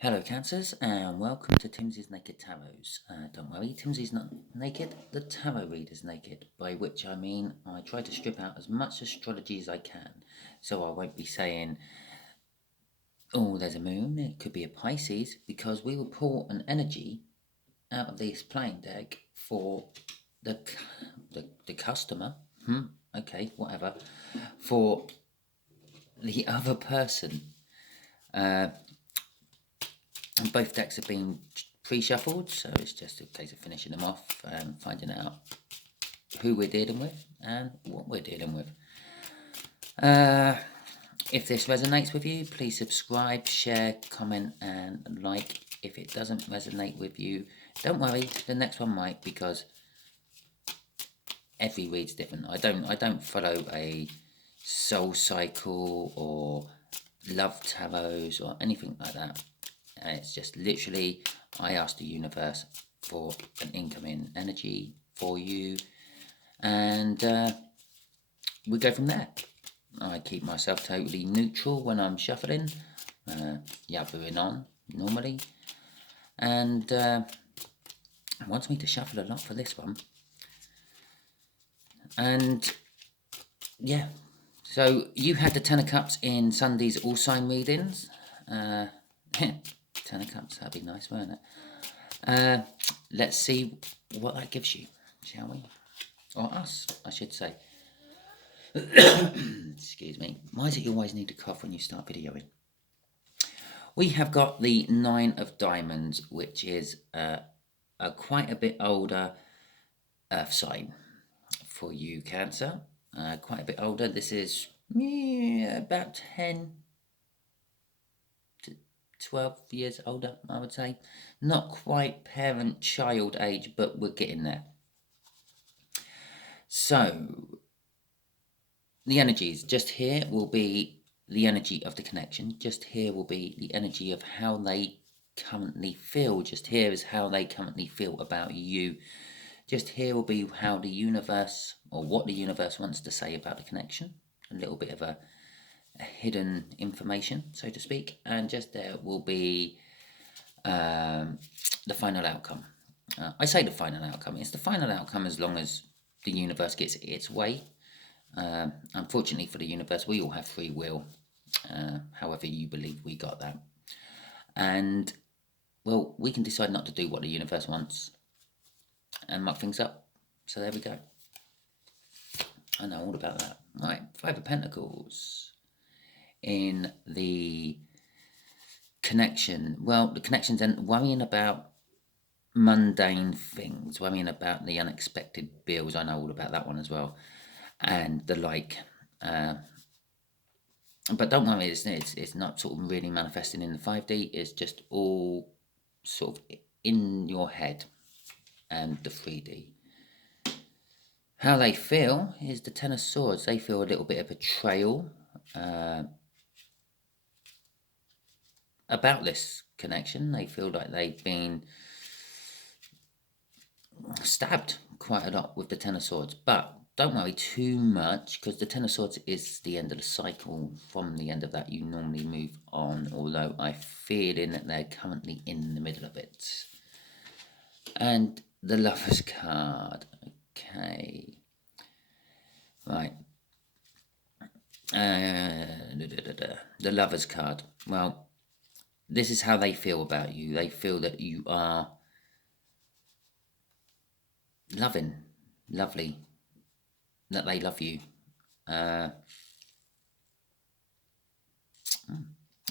Hello Cancers and welcome to Timsy's Naked Tarots. Don't worry, Timsy's not naked, the tarot reader's naked, by which I mean I try to strip out as much astrology as I can. So I won't be saying, oh there's a moon, it could be a Pisces, because we will pull an energy out of this playing deck for the customer, okay, whatever, for the other person. And both decks have been pre-shuffled, so it's just a case of finishing them off and finding out who we're dealing with and what we're dealing with. If this resonates with you, please subscribe, share, comment and like. If it doesn't resonate with you, don't worry, the next one might, because every read's different. I don't follow a soul cycle or love tarots or anything like that. It's just literally I ask the universe for an incoming energy for you, and we go from there. I keep myself totally neutral when I'm shuffling, yabbering on normally, and wants me to shuffle a lot for this one. And yeah, so you had the Ten of Cups in Sunday's All Sign readings. Ten of Cups, that'd be nice, wouldn't it? Let's see what that gives you, shall we? Or us, I should say. Excuse me. Why is it you always need to cough when you start videoing? We have got the Nine of Diamonds, which is a quite a bit older earth sign for you, Cancer. Quite a bit older. This is about 10 to 12 years older, I would say. Not quite parent-child age, but we're getting there. So, the energies just here will be the energy of the connection. Just here will be the energy of how they currently feel. Just here is how they currently feel about you. Just here will be how the universe, or what the universe wants to say about the connection. A little bit of a hidden information, so to speak. And just there will be the final outcome. I say the final outcome. It's the final outcome as long as the universe gets its way. Unfortunately for the universe, we all have free will. However you believe we got that. And, well, we can decide not to do what the universe wants and muck things up. So there we go. I know all about that. Right, Five of Pentacles. In the connection, well, the connection's then worrying about mundane things, worrying about the unexpected bills. I know all about that one as well. And the like. But don't worry, it's not sort of really manifesting in the 5D. It's just all sort of in your head and the 3D. How they feel is the Ten of Swords. They feel a little bit of betrayal about this connection. They feel like they've been stabbed quite a lot with the Ten of Swords. But don't worry too much, because the Ten of Swords is the end of the cycle. From the end of that, you normally move on, although I feel in that they're currently in the middle of it. And the Lover's card. Okay. Right. The Lover's card. Well, this is how they feel about you. They feel that you are loving, lovely, that they love you.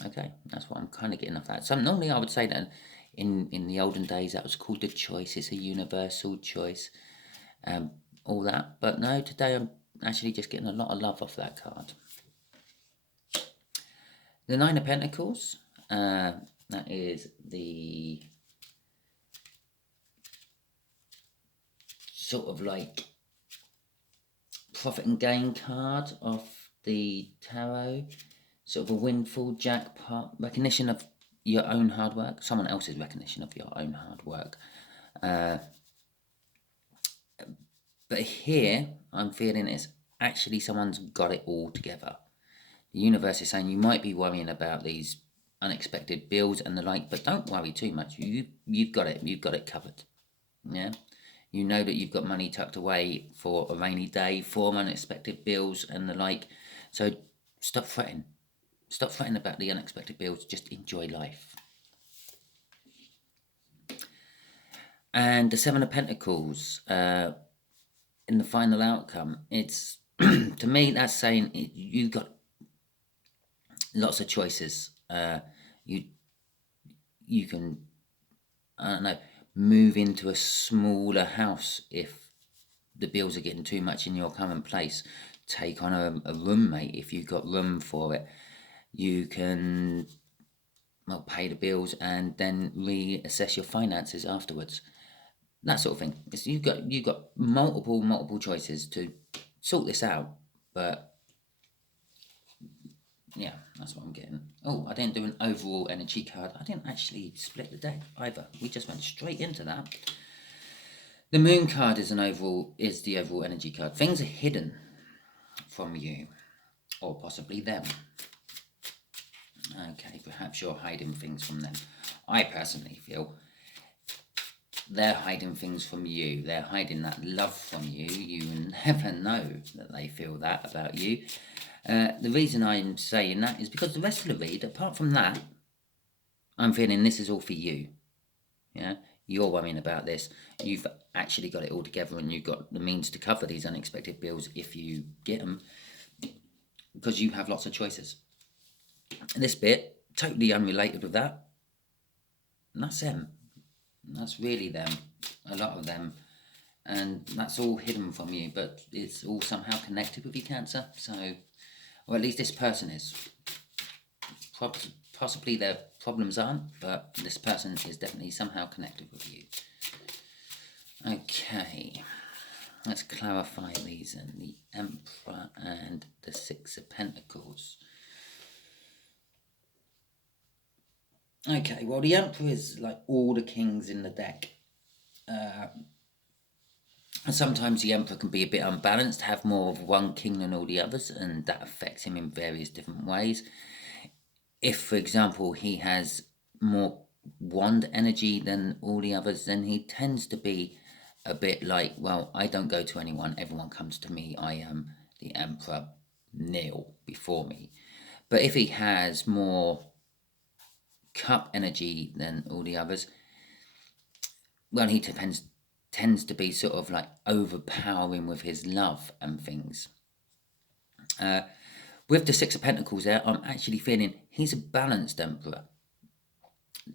Okay, that's what I'm kind of getting off that. So normally I would say that in the olden days that was called the choice. It's a universal choice, all that. But no, today I'm actually just getting a lot of love off that card. The Nine of Pentacles, that is the sort of like profit and gain card of the tarot. Sort of a windfall, jackpot, recognition of your own hard work, someone else's recognition of your own hard work. But here, I'm feeling it's actually someone's got it all together. The universe is saying you might be worrying about these unexpected bills and the like, but don't worry too much. You've got it covered. Yeah, you know that you've got money tucked away for a rainy day, for unexpected bills and the like. So stop fretting. Stop fretting about the unexpected bills. Just enjoy life. And the Seven of Pentacles, in the final outcome, it's to me that's saying you've got lots of choices. You can, I don't know, move into a smaller house if the bills are getting too much in your current place. Take on a roommate if you've got room for it. You can, well, pay the bills and then reassess your finances afterwards. That sort of thing. You've got multiple choices to sort this out. But yeah, that's what I'm getting. Oh, I didn't do an overall energy card. I didn't actually split the deck either. We just went straight into that. The moon card is the overall energy card. Things are hidden from you, or possibly them. Okay, perhaps you're hiding things from them. I personally feel they're hiding things from you. They're hiding that love from you. You never know that they feel that about you. The reason I'm saying that is because the rest of the read, apart from that, I'm feeling this is all for you. Yeah, you're worrying about this. You've actually got it all together and you've got the means to cover these unexpected bills if you get them, because you have lots of choices. And this bit, totally unrelated with that, and that's them. That's really them. A lot of them. And that's all hidden from you, but it's all somehow connected with your Cancer. So, or at least this person is. Possibly their problems aren't, but this person is definitely somehow connected with you. Okay, let's clarify these and the Emperor and the Six of Pentacles. Okay, well, the Emperor is like all the kings in the deck. And sometimes the Emperor can be a bit unbalanced, have more of one king than all the others, and that affects him in various different ways. If, for example, he has more wand energy than all the others, then he tends to be a bit like, well, I don't go to anyone, everyone comes to me, I am the Emperor, kneel before me. But if he has more cup energy than all the others, well, he tends to be sort of like overpowering with his love and things. With the Six of Pentacles there, I'm actually feeling he's a balanced Emperor.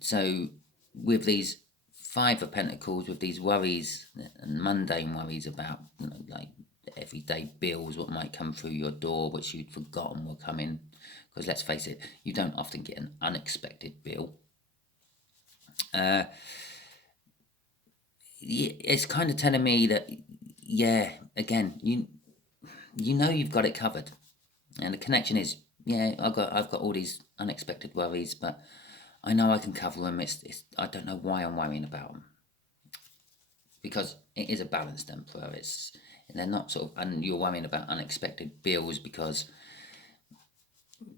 So with these Five of Pentacles, with these worries and mundane worries about, you know, like everyday bills, what might come through your door, which you'd forgotten were coming. Because let's face it, you don't often get an unexpected bill. It's kind of telling me that, yeah, again, you know you've got it covered, and the connection is, yeah, I've got all these unexpected worries, but I know I can cover them. It's I don't know why I'm worrying about them, because it is a balanced Emperor. They're not sort of, and you're worrying about unexpected bills because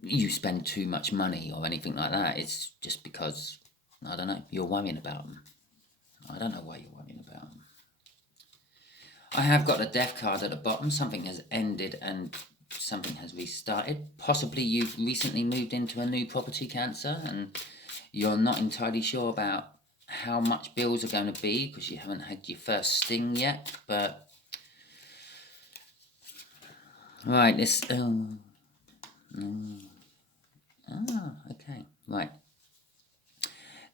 you spend too much money or anything like that. It's just because, I don't know, you're worrying about them. I don't know why you're worrying about them. I have got a Death card at the bottom. Something has ended and something has restarted. Possibly you've recently moved into a new property, Cancer, and you're not entirely sure about how much bills are going to be because you haven't had your first sting yet. But right, this okay, right.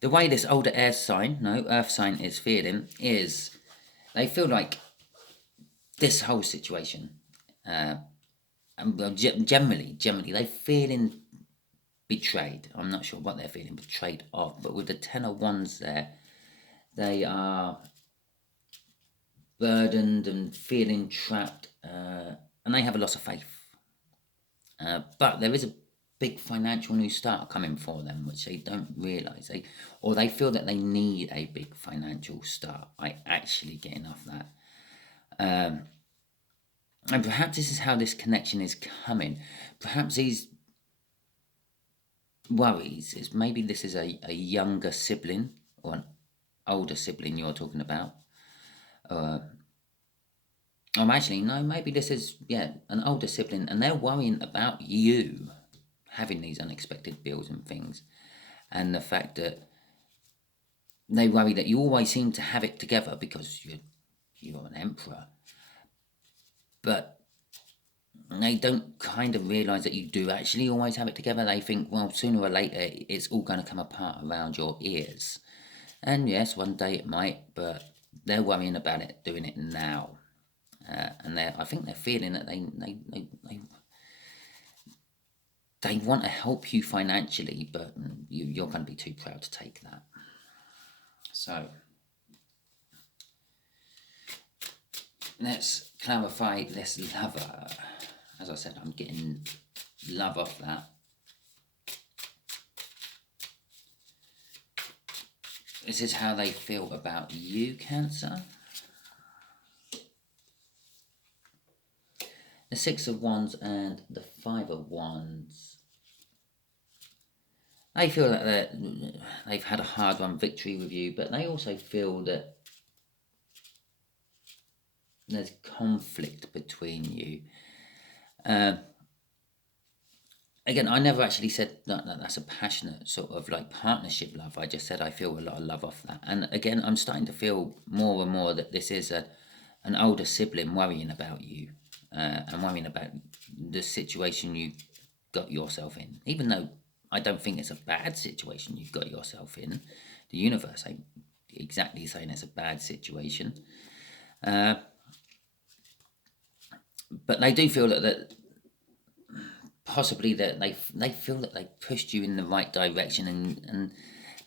The way this older earth sign is feeling is they feel like this whole situation, generally they're feeling betrayed. I'm not sure what they're feeling betrayed of, but with the Ten of Wands there, they are burdened and feeling trapped, and they have a loss of faith. But there is a big financial new start coming for them, which they don't realise. They feel that they need a big financial start. I actually getting off that. And perhaps this is how this connection is coming. Perhaps worries is maybe this is a younger sibling or an older sibling you're talking about. Actually, no, maybe this is, yeah, an older sibling, and they're worrying about you having these unexpected bills and things, and the fact that they worry that you always seem to have it together because you're an emperor, but they don't kind of realise that you do actually always have it together. They think, well, sooner or later, it's all going to come apart around your ears. And yes, one day it might, but they're worrying about it, doing it now. And I think they're feeling that they want to help you financially, but you're going to be too proud to take that. So let's clarify this lover. As I said, I'm getting love off that. This is how they feel about you, Cancer. The Six of Wands and the Five of Wands. They feel that they've had a hard-won victory with you, but they also feel that there's conflict between you. Again, I never actually said that that's a passionate sort of like partnership love. I just said I feel a lot of love off that. And again, I'm starting to feel more and more that this is an older sibling worrying about you and worrying about the situation you got yourself in. Even though I don't think it's a bad situation you've got yourself in. The universe ain't exactly saying it's a bad situation. But they do feel that possibly that they feel that they pushed you in the right direction, and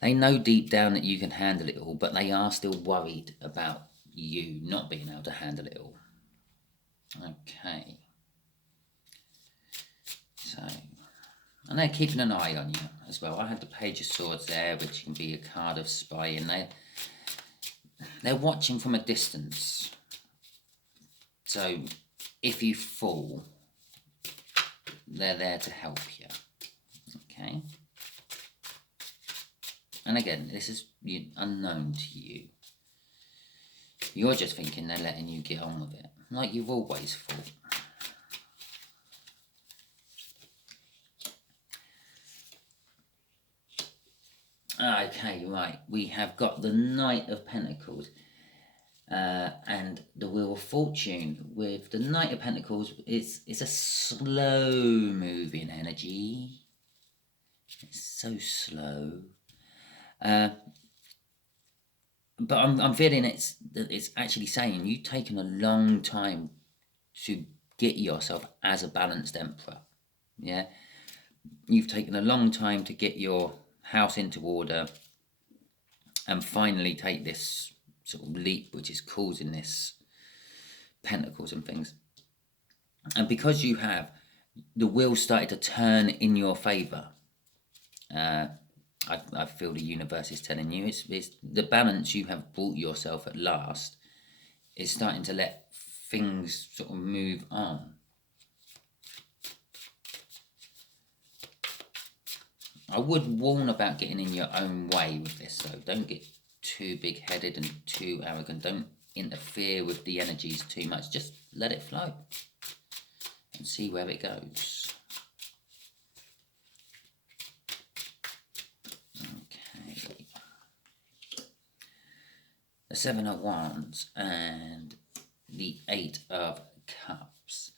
they know deep down that you can handle it all, but they are still worried about you not being able to handle it all. Okay. So, and they're keeping an eye on you as well. I had the Page of Swords there, which can be a card of spying. They're watching from a distance. So, if you fall, they're there to help you. Okay. And again, this is unknown to you. You're just thinking they're letting you get on with it, like you've always thought. Okay, right. We have got the Knight of Pentacles and the Wheel of Fortune. With the Knight of Pentacles, it's a slow-moving energy. It's so slow. But I'm feeling it's actually saying you've taken a long time to get yourself as a balanced emperor. Yeah, you've taken a long time to get your house into order and finally take this sort of leap, which is causing this pentacles and things. And because you have, the wheel started to turn in your favor. I feel the universe is telling you it's the balance you have brought yourself at last is starting to let things sort of move on. I would warn about getting in your own way with this though. Don't get too big-headed and too arrogant. Don't interfere with the energies too much. Just let it flow and see where it goes. Okay. The Seven of Wands and the Eight of Cups.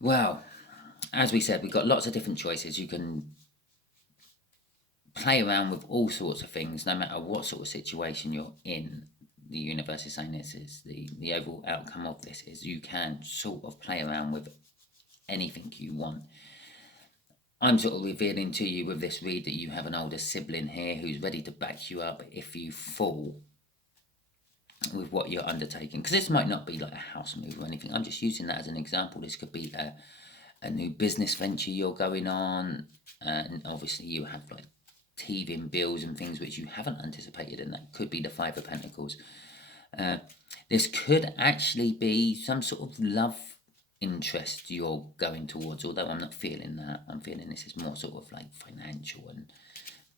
Well, as we said, we've got lots of different choices. You can play around with all sorts of things, no matter what sort of situation you're in. The universe is saying this is the overall outcome of this is you can sort of play around with anything you want. I'm sort of revealing to you with this read that you have an older sibling here who's ready to back you up if you fall with what you're undertaking. Because this might not be like a house move or anything. I'm just using that as an example. This could be a new business venture you're going on, and obviously you have like teething bills and things which you haven't anticipated, and that could be the Five of Pentacles. This could actually be some sort of love interest you're going towards, although I'm not feeling that. I'm feeling this is more sort of like financial and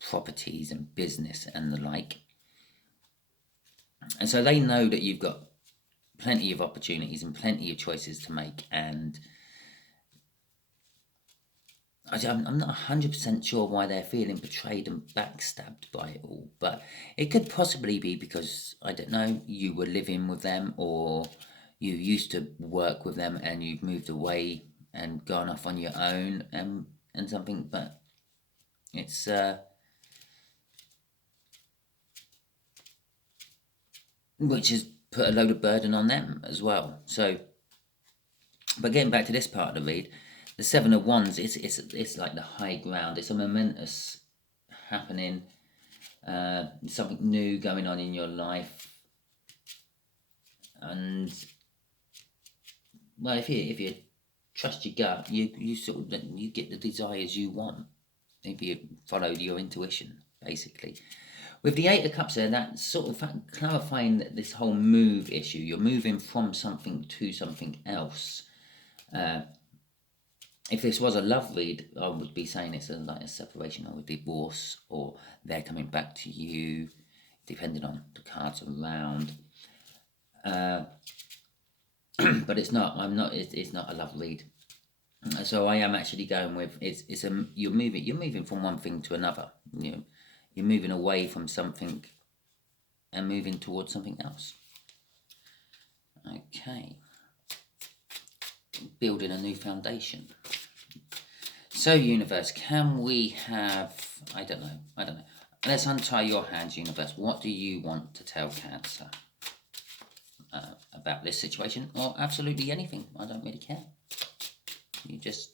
properties and business and the like. And so they know that you've got plenty of opportunities and plenty of choices to make, and I'm not 100% sure why they're feeling betrayed and backstabbed by it all, but it could possibly be because, I don't know, you were living with them, or you used to work with them and you've moved away and gone off on your own and something, but it's which has put a load of burden on them as well. So, but getting back to this part of the read, the Seven of Wands, it's like the high ground. It's a momentous happening, something new going on in your life, and well, if you trust your gut, you sort of you get the desires you want. If you follow your intuition, basically. With the Eight of Cups there, that's sort of clarifying that this whole move issue. You're moving from something to something else. If this was a love read, I would be saying it's like a separation or a divorce, or they're coming back to you, depending on the cards around. But it's not. It's not a love read. So I am actually going with you're moving from one thing to another. You're moving away from something and moving towards something else. Okay. Building a new foundation. So, universe, can we have... I don't know. Let's untie your hands, universe. What do you want to tell Cancer about this situation? Or absolutely anything. I don't really care. You just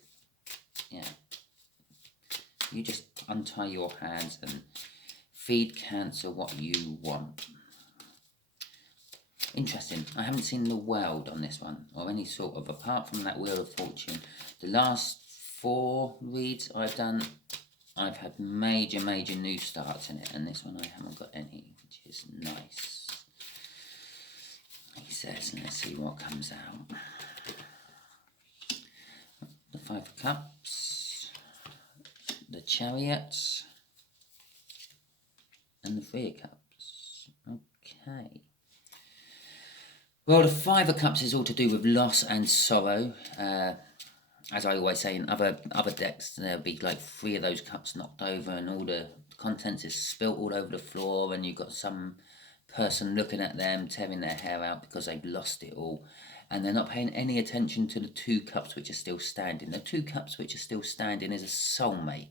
untie your hands and feed Cancer what you want. Interesting. I haven't seen the world on this one, or any sort of, apart from that Wheel of Fortune. The last 4 reads I've done, I've had major new starts in it, and this one I haven't got any, which is nice. He says, and let's see what comes out. The 5 of Cups, the Chariot, and the 3 of Cups. Okay. Well, the 5 of Cups is all to do with loss and sorrow. As I always say, in other decks, there'll be like 3 of those cups knocked over and all the contents is spilt all over the floor, and you've got some person looking at them, tearing their hair out because they've lost it all. And they're not paying any attention to the 2 cups which are still standing. The 2 cups which are still standing is a soulmate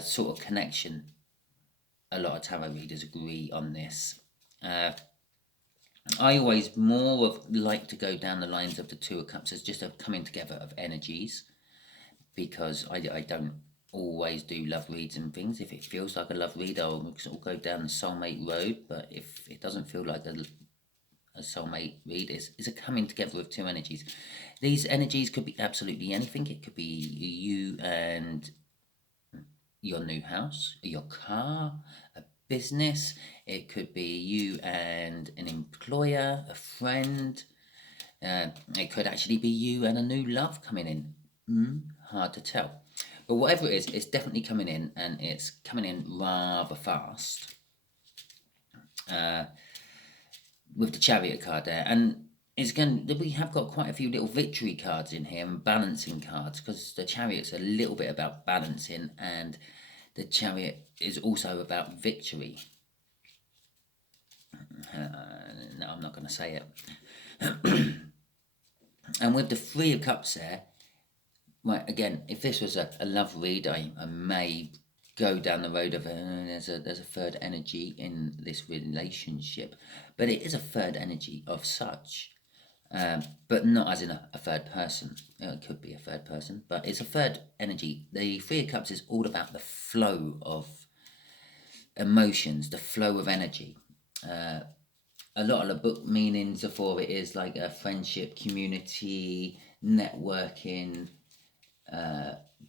sort of connection. A lot of tarot readers agree on this. I always more like to go down the lines of the 2 of Cups as just a coming together of energies, because I don't always do love reads and things. If it feels like a love read, I'll sort of go down the soulmate road, but if it doesn't feel like a soulmate read, it's a coming together of 2 energies. These energies could be absolutely anything. It could be you and your new house, your car, a business. It could be you and an employer, a friend. It could actually be you and a new love coming in. Hard to tell. But whatever it is, it's definitely coming in, and it's coming in rather fast. With the Chariot card there. And we have got quite a few little victory cards in here and balancing cards, because the Chariot's a little bit about balancing, and the Chariot is also about victory. No, I'm not going to say it. And with the 3 of Cups there, right, again, if this was a love read, I may go down the road of there's a 3rd energy in this relationship, but it is a 3rd energy of such, but not as in a 3rd person. It could be a 3rd person, but it's a 3rd energy. The 3 of Cups is all about the flow of emotions, the flow of energy. A lot of the book meanings for it is like a friendship, community, networking,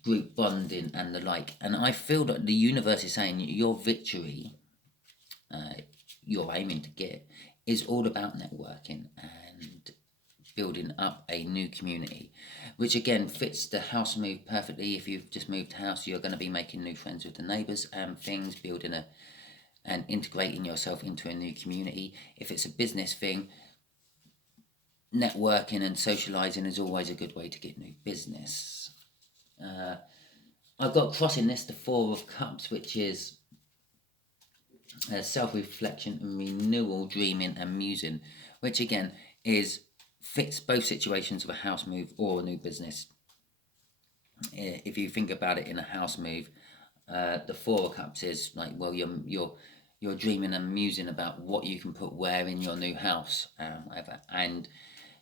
group bonding, and the like. And I feel that the universe is saying your victory, you're aiming to get, is all about networking and building up a new community, which again fits the house move perfectly. If you've just moved house, you're going to be making new friends with the neighbours and things, building and integrating yourself into a new community. If it's a business thing, networking and socialising is always a good way to get new business. I've got crossing this the Four of Cups, which is self-reflection and renewal, dreaming and musing, which again fits both situations of a house move or a new business. If you think about it in a house move, the Four of Cups is like, well, you're dreaming and musing about what you can put where in your new house, whatever, and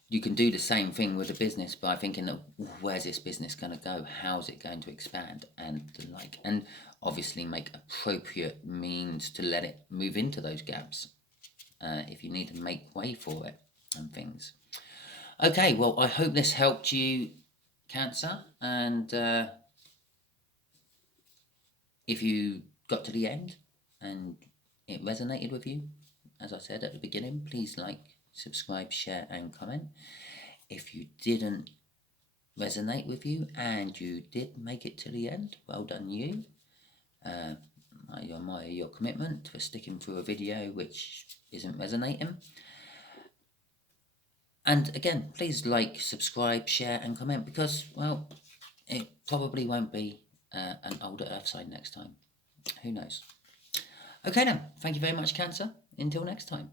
you can do the same thing with a business by thinking of where's this business going to go, how's it going to expand, and the like, and obviously make appropriate means to let it move into those gaps if you need to make way for it and things. Okay, well, I hope this helped you, Cancer, and if you got to the end and it resonated with you, as I said at the beginning, please like, subscribe, share and comment. If you didn't resonate with you and you did make it to the end, well done you. I admire your commitment for sticking through a video which isn't resonating. And again, please like, subscribe, share and comment, because, well, it probably won't be an older Earth sign next time. Who knows? Okay then, thank you very much, Cancer. Until next time.